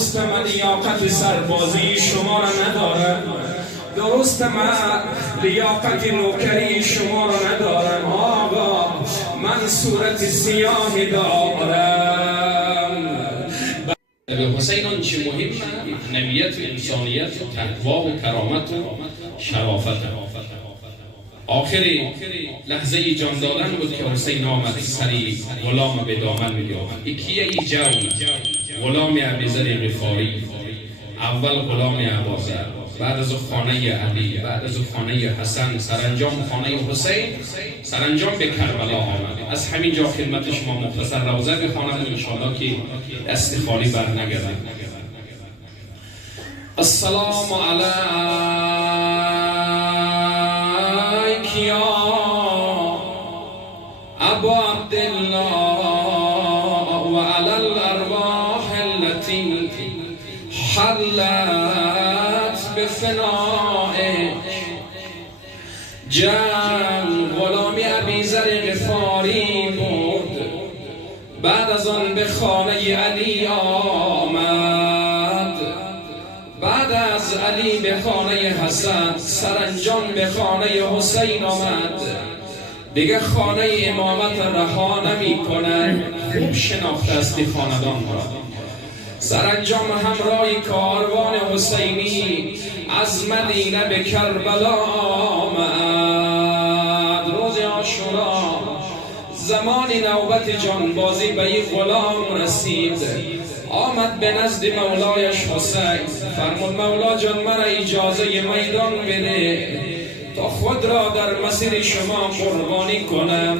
درست من لیاقت سربازی شما را ندارم، درست من لیاقت نوکری شما را ندارم آقا، من صورت سیاه دارم. حسین آن چه مهم معنویت و انسانیت و تقوا و کرامت و شرافت. آخری لحظه جان دادن بود که حسین آمد سری غلام به دامن می گرفت. یکی ای جون غلام ابوذر غفاری، اول غلام ابوذر، بعد از خانه علی، بعد از خانه حسن، سرانجام خانه حسین، سرانجام به کربلا آمد. از همین جا خدمت شما مختصر روضه بخوانم و انشاءالله که دست خالی بر نگردم. السلام علیک یا ابا عبدالله و علی الارواح التي حلت بفنائک. جان غلامی ابوذر غفاری بود، بعد از آن به خانه علی آمد، بعد از علی به خانه حسن، سرانجام به خانه حسین آمد. دیگه خانه امامت رها نمی کنه، خوب شناخته است خاندان را. سرانجام همراه کاروان حسینی از مدینه به کربلا آمد. روز عاشورا زمان نوبت جانبازی به یک غلام رسید، آمد به نزد مولایش حسین، فرمود مولا جان مرا اجازه میدان بده تا خود را در مسیر شما قربانی کنم.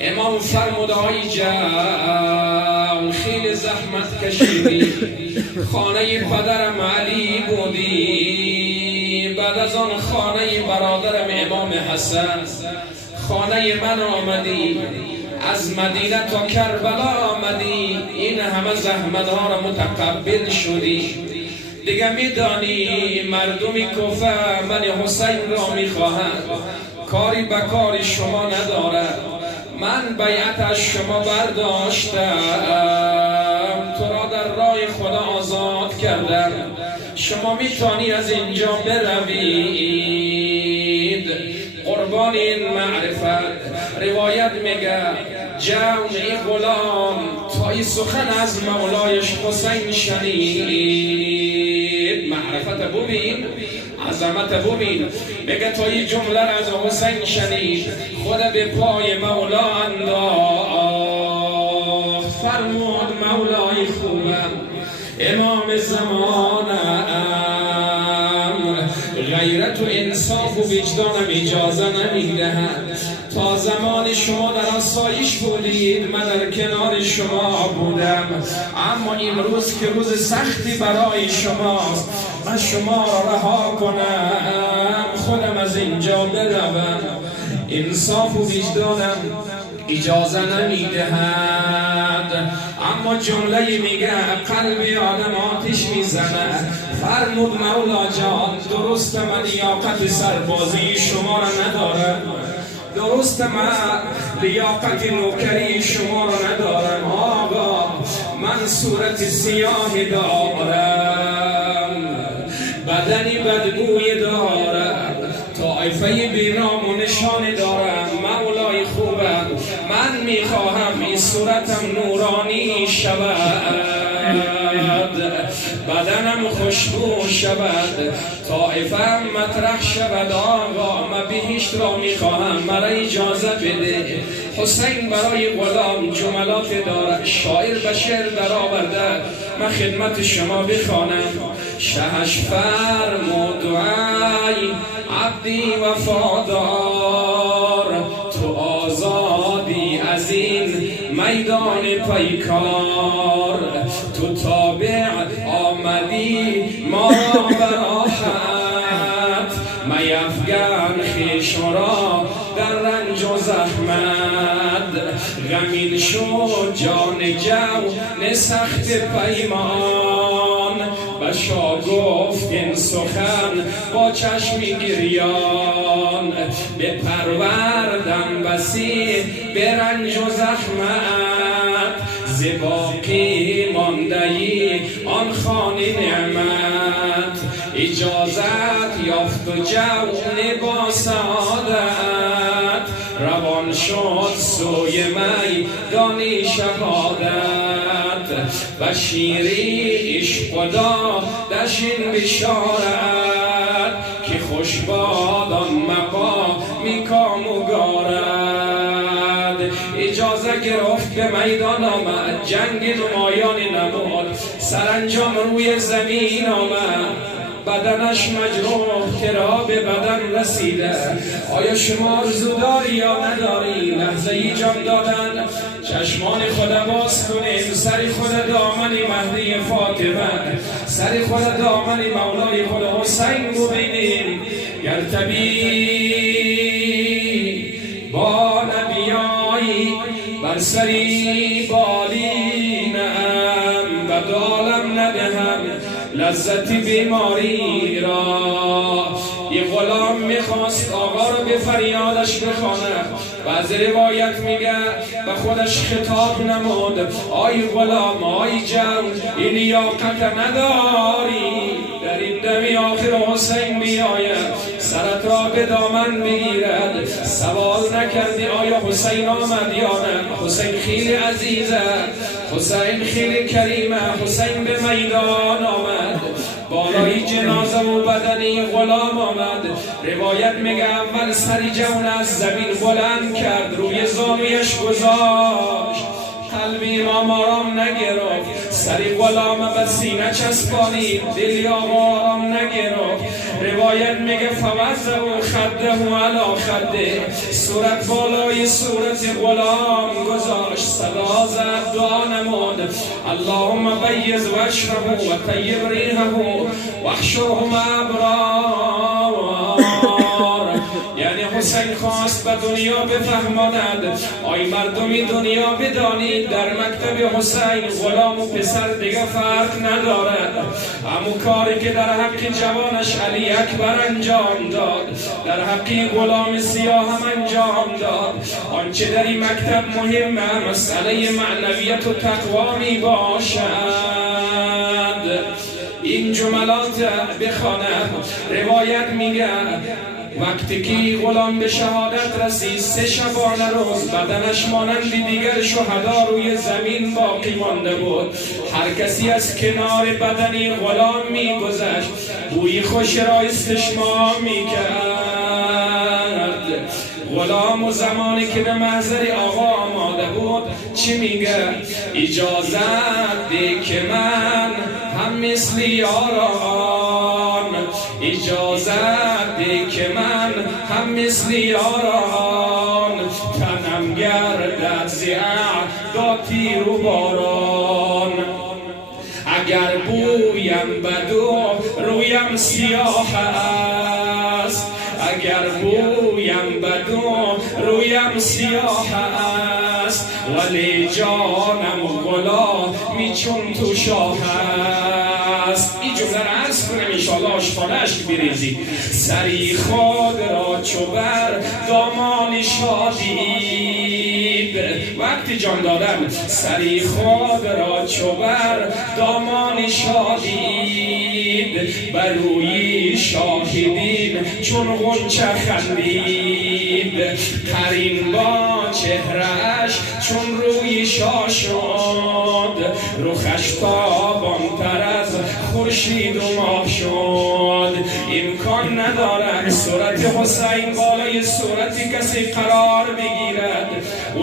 امام فرمود آی جان خیلی زحمت کشیدی، خانه پدرم علی بودی، بعد از آن خانه برادرم امام حسن، خانه من آمدی، از مدینه تا کربلا آمدی، این همه زحمت ها را متقبل شدی. دیگه میدانی مردمی کوفه من حسین را میخواهند، کاری به کار شما ندارد. من بیعت از شما برداشتم، تو را در راه خدا آزاد کردم، شما میتونی از اینجا بروید قربان این معرفت. روایت میگه جون این غلام تا این سخن از مولایش حسین شنید، معرفت ببین، عظمت ببین، میگه تا این جمله از حسین شنید، خود به پای مولا انداخت، فرمود مولای خوبم امام زمانم، غیرت و انصاف و وجدانم اجازه نمیدهد. تا زمان شما در آسایش بودید من در کنار شما بودم، اما امروز که روز سختی برای شماست، من شما را رها کنم، خودم از اینجا بروم. انصاف و وجدانم اجازه نمیدهد. اما جمله میگه قلب آدم آتش میزنه. فرمود مولا جان درست من لیاقت سربازی شما را ندارم، درست من لیاقت نوکری شما را ندارم آقا، من صورت سیاه دارم، بدنی بدبوی دارم، طایفه بینام و نشان دارم. مولای خوبم من میخواهم این صورتم نورانی شود، بدنم خوشبو شود، طایفم مطرح شود آقا، من بهشت را میخواهم مرا اجازه بده. حسین برای غلام جملات دارد، شاعر به شعر در آورده، من خدمت شما بخوانم. شهش فرمود ای عبدی وفادار، تو آزادی از این میدان پیکار، تو تابع آمدی ما را براحت، میفگن خویش را در رنج و زحمت، غمین شد جان جون سخت پیمان، بشا گفت این سخن با چشم گریان، به پروردم بسی به رنج و زحمت، ز باقی ماندهی آن خانه نعمت اجازت یافت و جوان با سعادت روان شد سوی میدان شهادت بشیریش خدا دشین بشارت که خوش باد آن مقامی کام و گارد. اجازه گرفت به میدان آمد، جنگ نمایان نمود، سرانجام روی زمین آمد، بدنش مجروح ترا به بدن رسیده. آیا شما آرزو داری یا نداری لحظه ای جان دادن؟ چشمان خود باز کنیم، سر خود دامن مهدی فاطمه، سر خود دامن مولای خود حسین ببینیم. گر طبیب با نبیایی بر سری بالینم و دالم ندهم لذت بیماری را. یه غلام میخواست آقا رو به فریادش بخوانه و از روایت میگه و خودش خطاب نمود آی غلام آی جان این لیاقت نداری در این دمی آخر حسین بیاید سرت را به دامن بگیرد. سوال نکردی آیا حسین آمد یا نه؟ حسین خیلی عزیزه، حسین خیلی کریمه. حسین به میدان آمد، بالای جنازه و بدنی غلام آمد. روایت میگه اول سری جون از زمین بلند کرد، روی زانویش گذاشت، قلب امام آرام نگرفت. سری غلام به سینه چسبانید، دلی آرام نگرفت. روایت میگه فوضع و خده و علا خده، صورت بالای صورت غلام گذاشت، صدا زد دعا نمود اللهم بیض وجهه و طیب ریحه و احشره مع ابرار. یعنی حسین خواست به دنیا بفهماند، آی مردمی دنیا بدانید در مکتب حسین غلام و پسر دیگه فرق ندارد. همون کاری که در حق جوانش علی اکبر انجام داد در حقی غلام سیاه هم انجام داد. آنچه در این مکتب مهمه مسئله معنویت و تقوا می باشد. این جملات بخوانم. روایت میگه وقتی که غلام به شهادت رسید 3 شبانه روز بدنش مانند دیگر شهدا روی زمین باقی مانده بود. هر کسی از کنار بدنی غلام میگذشت بوی خوش را استشمام میکرد. غلام و زمانی که به محضر آقا آماده بود چی میگه؟ اجازت ده که من هم مثل یاران، اجازت ده که من هم مثل یاران، تنم گردد ز اعدا تیر و باران. اگر بویم بدو رویم سیاه است، اگر بویم بدو رویم سیاه است، ولی جانم غلامی چون تو شاه است. این جمله را عرض کنم انشاءالله آشخانه اشک بریزی. سری خود را چو بر دامان شادید، وقتی جان دادن سری خود را چو بر دامان شادید، بر روی شاهدین چون غنچه خندید، قرین با چهرهش چون روی شاه شد، رخش تابان‌تر از خورشید و ماه شد. امکان ندارد صورت حسین بالای صورتی کسی قرار بگیرد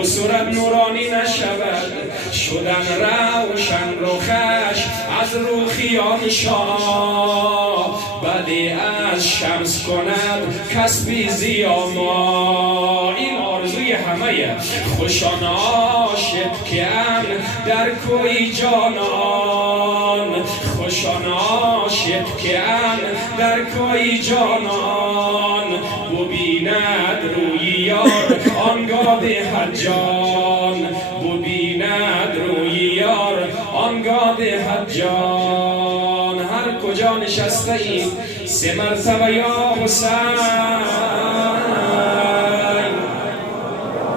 و صورت نورانی نشود. شدن روشن رخش از روخیان شاه، بلی از شمس کند کسبی زیاما. این آرزوی همه خوشان عاشق که ان در کوی جانان، خوشان عاشق که ان در کوی جانان، ببیند روی یار آنگاه حجان، ببیند روی یار آنگاه حجان. هر کجا نشسته ایم 3 مرتبه یا حسین،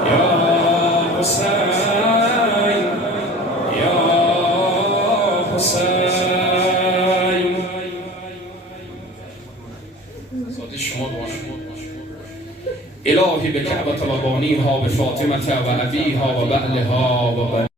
یا حسین، یا حسین. ذات شما باشد. الهی به کعبة و بانیها، به فاطمه و ابیها و بعلها و